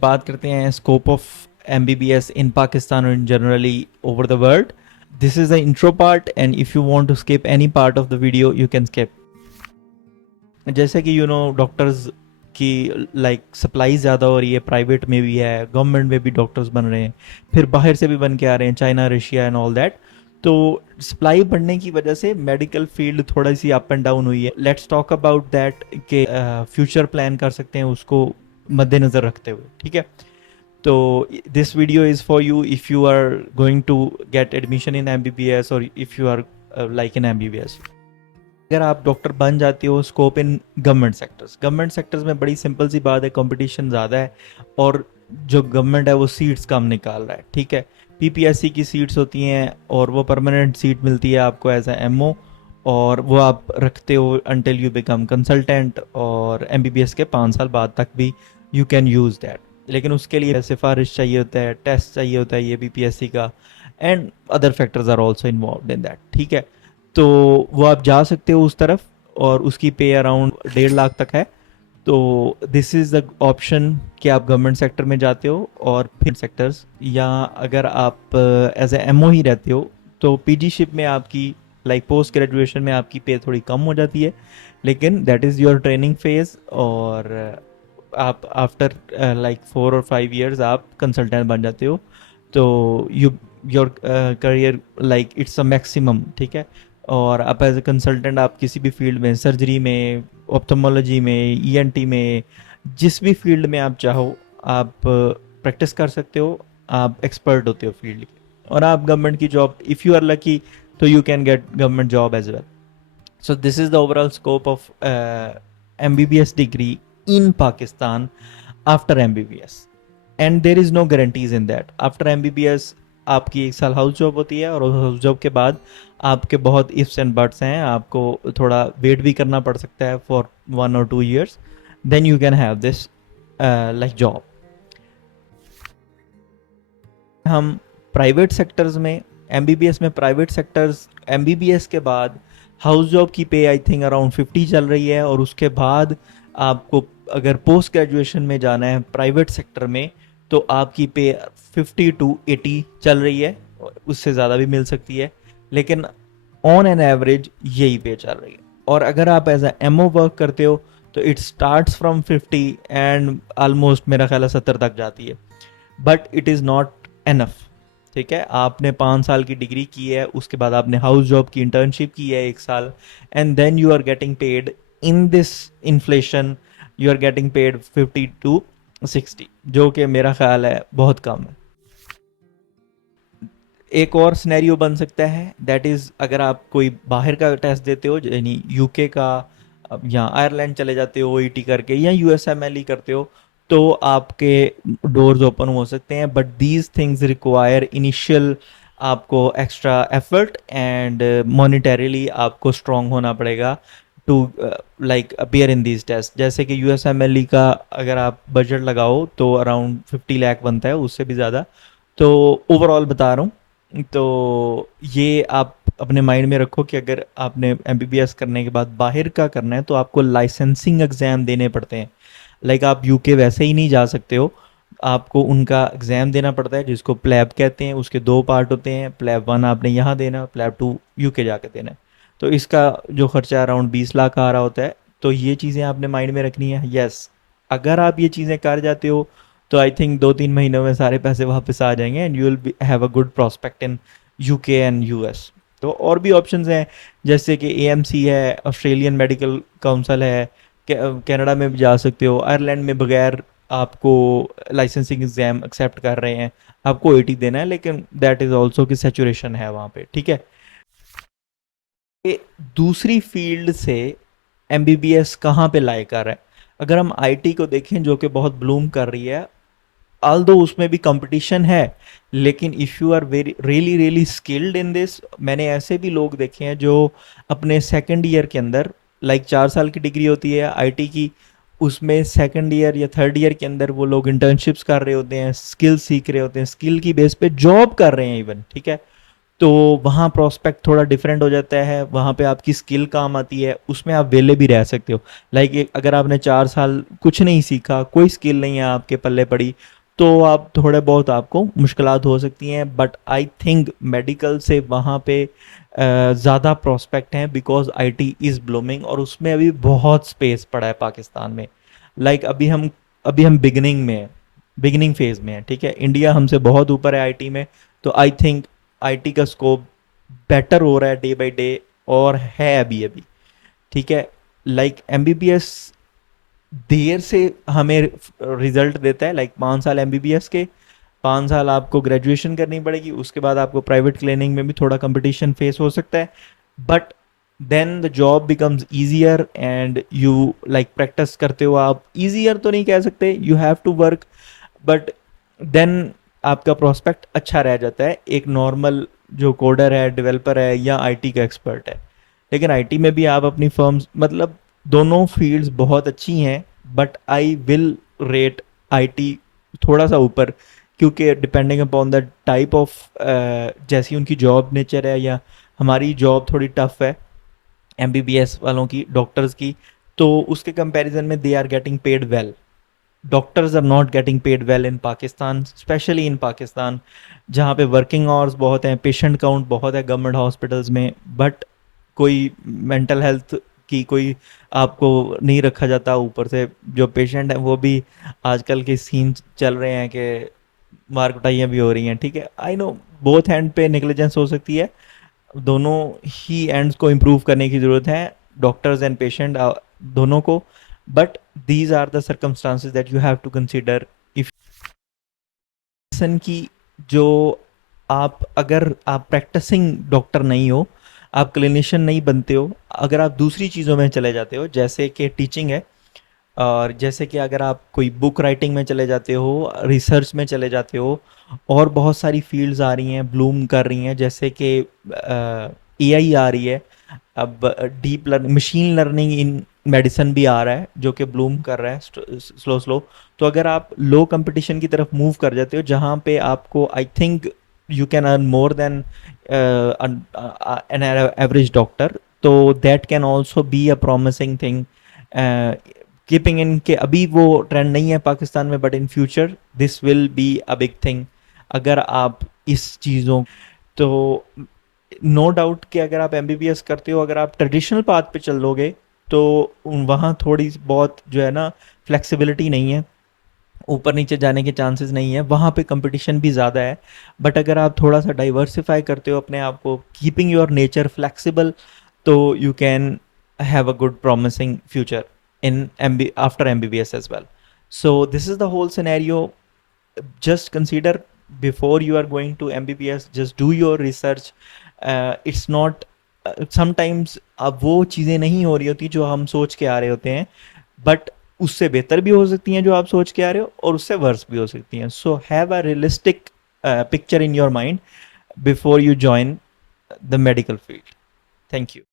बात करते हैं scope of MBBS in Pakistan और generally over the world. This is the intro part and if you want to skip any part of the video you can skip. जैसे कि doctors की supply ज़्यादा हो रही है, प्राइवेट में भी है, गवर्नमेंट में भी डॉक्टर्स बन रहे हैं, फिर बाहर से भी बन के आ रहे हैं, China, Russia and all that. तो सप्लाई बढ़ने की वजह से मेडिकल फील्ड थोड़ा सी अप एंड डाउन हुई है. लेट्स टॉक अबाउट दैट के फ्यूचर प्लान कर सकते हैं उसको मद्देनज़र रखते हुए. ठीक है. तो this video is for you if you are going to get admission in MBBS और if you are like in MBBS. अगर आप डॉक्टर बन जाते हो, स्कोप इन गवर्नमेंट सेक्टर्स में बड़ी सिंपल सी बात है, कंपटीशन ज़्यादा है और जो गवर्नमेंट है वो सीट्स कम निकाल रहा है. ठीक है. पीपीएससी की सीट्स होती हैं और वो परमानेंट सीट मिलती है आपको एज ए एमओ, और वो आप रखते हो अनटिल यू बिकम कंसल्टेंट, और एमबीबीएस के 5 साल बाद तक भी यू कैन यूज़ दैट. लेकिन उसके लिए सिफारिश चाहिए होता है, टेस्ट चाहिए होता है ये बीपीएससी का, and other factors are also involve in that. ठीक है. तो वो आप जा सकते हो उस तरफ, और उसकी पे अराउंड 1.5 लाख तक है. तो दिस इज़ द ऑप्शन कि आप गवर्नमेंट सेक्टर में जाते हो और फिर सेक्टर्स, या अगर आप एज ए एमओ ही रहते हो तो पीजीशिप में आपकी पोस्ट ग्रेजुएशन में आपकी पे थोड़ी कम हो जाती है, लेकिन that is your training phase. और आप आफ्टर 4 और 5 years आप कंसल्टेंट बन जाते हो. तो you your career it's a maximum. ठीक है. और आप एज ए कंसल्टेंट आप किसी भी फील्ड में, सर्जरी में, ऑप्थोमोलॉजी में, ईएनटी में, जिस भी फील्ड में आप चाहो आप प्रैक्टिस कर सकते हो. आप एक्सपर्ट होते हो फील्ड के, और आप गवर्नमेंट की job, if you are lucky, तो you can get government job as well. So this is the overall scope of MBBS degree in Pakistan after MBBS, and there is no guarantees in that. After MBBS आपकी 1 साल house job होती है, और उस house job के बाद आपके बहुत इफ्स एंड बट्स हैं. आपको थोड़ा वेट भी करना पड़ सकता है for 1 or 2 years. Then you can have this job. हम प्राइवेट सेक्टर्स में, एमबीबीएस में, प्राइवेट सेक्टर्स एमबीबीएस के बाद हाउस जॉब की पे आई थिंक अराउंड 50 चल रही है, और उसके बाद आपको अगर पोस्ट ग्रेजुएशन में जाना है प्राइवेट सेक्टर में तो आपकी पे 50 to 80 चल रही है. उससे ज़्यादा भी मिल सकती है, लेकिन ऑन एन एवरेज यही पे चल रही है. और अगर आप एज ए एमओ वर्क करते हो तो it starts from 50 and almost मेरा ख्याल है 70 तक जाती है. But it is not enough. ठीक है. आपने 5 साल की डिग्री की है, उसके बाद आपने हाउस जॉब की इंटर्नशिप की है 1 साल, and then you are getting paid in this inflation, you are getting paid 50 to 60, जो कि मेरा ख्याल है बहुत कम है. एक और सिनेरियो बन सकता है, दैट इज़ अगर आप कोई बाहर का टेस्ट देते हो, यानी यूके का, या आयरलैंड चले जाते हो ओईटी करके, या यूएसएमएल करते हो, तो आपके डोर्स ओपन हो सकते हैं. But these things require initial आपको एक्स्ट्रा एफर्ट, एंड मॉनिटरीली आपको स्ट्रॉन्ग होना पड़ेगा to appear in these test. जैसे कि यूएसएमएल का अगर आप बजट लगाओ तो अराउंड 50 लाख बनता है, उससे भी ज़्यादा. तो ओवरऑल बता रहा हूँ. तो ये आप अपने माइंड में रखो कि अगर आपने एमबीबीएस करने के बाद बाहर का करना है तो आपको लाइसेंसिंग एग्ज़ाम देने पड़ते हैं. आप यूके वैसे ही नहीं जा सकते हो, आपको उनका एग्ज़ाम देना पड़ता है जिसको प्लैब कहते हैं. उसके 2 पार्ट होते हैं. प्लैब 1 आपने यहाँ देना, प्लैब 2 यूके जाके देना है. तो इसका जो खर्चा अराउंड 20 लाख आ रहा होता है. तो ये चीज़ें आपने माइंड में रखनी है. यस, अगर आप ये चीज़ें कर जाते हो तो आई थिंक 2-3 महीनों में सारे पैसे वापस आ जाएंगे, and you will have a good prospect in UK and US. तो और भी ऑप्शंस हैं, जैसे कि एएमसी है, ऑस्ट्रेलियन मेडिकल काउंसिल है, कनाडा में भी जा सकते हो. आयरलैंड में बगैर आपको लाइसेंसिंग एग्ज़ाम एक्सेप्ट कर रहे हैं, आपको एटी देना है, लेकिन दैट इज़ ऑल्सो कि सेचुरेशन है वहाँ पे. ठीक है. ये दूसरी फील्ड से एमबीबीएस कहाँ पे लाई कर रहा है. अगर हम आईटी को देखें जो कि बहुत ब्लूम कर रही है, although उसमें भी कंपटीशन है, लेकिन if you are very really really skilled in this, मैंने ऐसे भी लोग देखे हैं जो अपने सेकंड ईयर के अंदर, 4 साल की डिग्री होती है आईटी की, उसमें सेकंड ईयर या थर्ड ईयर के अंदर वो लोग इंटर्नशिप्स कर रहे होते हैं, स्किल सीख रहे होते हैं, स्किल की बेस पे जॉब कर रहे हैं इवन. ठीक है. तो वहाँ प्रोस्पेक्ट थोड़ा डिफरेंट हो जाता है, वहाँ पे आपकी स्किल काम आती है, उसमें आप वेले भी रह सकते हो। लाइक अगर आपने 4 साल कुछ नहीं सीखा, कोई स्किल नहीं है आपके पल्ले पड़ी, तो आप थोड़े बहुत आपको मुश्किलात हो सकती हैं, बट आई थिंक मेडिकल से वहाँ पे ज़्यादा प्रोस्पेक्ट हैं, बिकॉज आईटी इज़ ब्लूमिंग और उसमें अभी बहुत स्पेस पड़ा है पाकिस्तान में। लाइक अभी हम बिगिनिंग में हैं, बिगिनिंग फेज में है, ठीक है। इंडिया हमसे बहुत ऊपर है आईटी में। तो आई थिंक आईटी का स्कोप बेटर हो रहा है डे बाय डे, और है अभी अभी, ठीक है। लाइक एमबीबीएस देर से हमें रिजल्ट देता है, लाइक 5 साल एमबीबीएस के, 5 साल आपको ग्रेजुएशन करनी पड़ेगी, उसके बाद आपको प्राइवेट क्लिनिक में भी थोड़ा कंपटीशन फेस हो सकता है, but then the job becomes easier and you like practice करते हो आप, ईजियर तो नहीं कह सकते, you have to work, but then आपका प्रोस्पेक्ट अच्छा रह जाता है एक नॉर्मल जो कोडर है, डेवलपर है, या आईटी का एक्सपर्ट है। लेकिन आईटी में भी आप अपनी फर्म्स, मतलब दोनों फील्ड्स बहुत अच्छी हैं, but I will rate IT थोड़ा सा ऊपर, क्योंकि depending upon the type of, जैसी उनकी जॉब नेचर है, या हमारी जॉब थोड़ी टफ है एमबीबीएस वालों की, डॉक्टर्स की, तो उसके कंपैरिजन में they are getting paid well. Doctors are not getting paid well in Pakistan, especially in Pakistan, जहाँ पे वर्किंग आवर्स बहुत हैं, पेशेंट काउंट बहुत है गवर्नमेंट हॉस्पिटल्स में, बट कोई मेंटल हेल्थ की कोई आपको नहीं रखा जाता। ऊपर से जो पेशेंट है वो भी, आजकल के सीन चल रहे हैं कि मार कुटाइयाँ भी हो रही हैं, ठीक है। आई नो बोथ हैंड पे नेग्लिजेंस हो सकती है, दोनों ही एंड्स को इम्प्रूव करने की ज़रूरत है, डॉक्टर्स एंड पेशेंट दोनों को। But these are the circumstances that you have to consider if की, जो आप, अगर आप प्रैक्टिसिंग डॉक्टर नहीं हो, आप क्लिनिशियन नहीं बनते हो, अगर आप दूसरी चीज़ों में चले जाते हो, जैसे कि टीचिंग है, और जैसे कि अगर आप कोई बुक राइटिंग में चले जाते हो, रिसर्च में चले जाते हो, और बहुत सारी फील्ड्स आ रही हैं, ब्लूम कर रही हैं, जैसे कि एआई आ रही है, अब डीप लर्निंग, मशीन लर्निंग इन मेडिसिन भी आ रहा है, जो कि ब्लूम कर रहा है स्लो स्लो। तो अगर आप लो कंपटीशन की तरफ मूव कर जाते हो, जहाँ पे आपको I think you can earn more than an average doctor, तो that can also be a promising thing, keeping in के अभी वो ट्रेंड नहीं है पाकिस्तान में, but in future this will be a big thing. अगर आप इस चीज़ों, तो नो डाउट कि अगर आप एमबीबीएस करते हो, अगर आप ट्रेडिशनल पाथ पे चल लोगे, तो वहाँ थोड़ी बहुत जो है ना फ्लेक्सिबिलिटी नहीं है, ऊपर नीचे जाने के चांसेस नहीं है, वहाँ पे कंपटीशन भी ज़्यादा है। बट अगर आप थोड़ा सा डाइवर्सिफाई करते हो अपने आप को, कीपिंग योर नेचर फ्लेक्सिबल, तो you can have a good promising future in after MBBS as well. So this is the whole scenario. Just consider, before you are going to MBBS, just do your research. It's not, sometimes अब वो चीज़ें नहीं हो रही होती जो हम सोच के आ रहे होते हैं, बट उससे बेहतर भी हो सकती हैं जो आप सोच के आ रहे हो, और उससे वर्स भी हो सकती हैं। So have a realistic picture in your mind before you join the medical field. Thank you.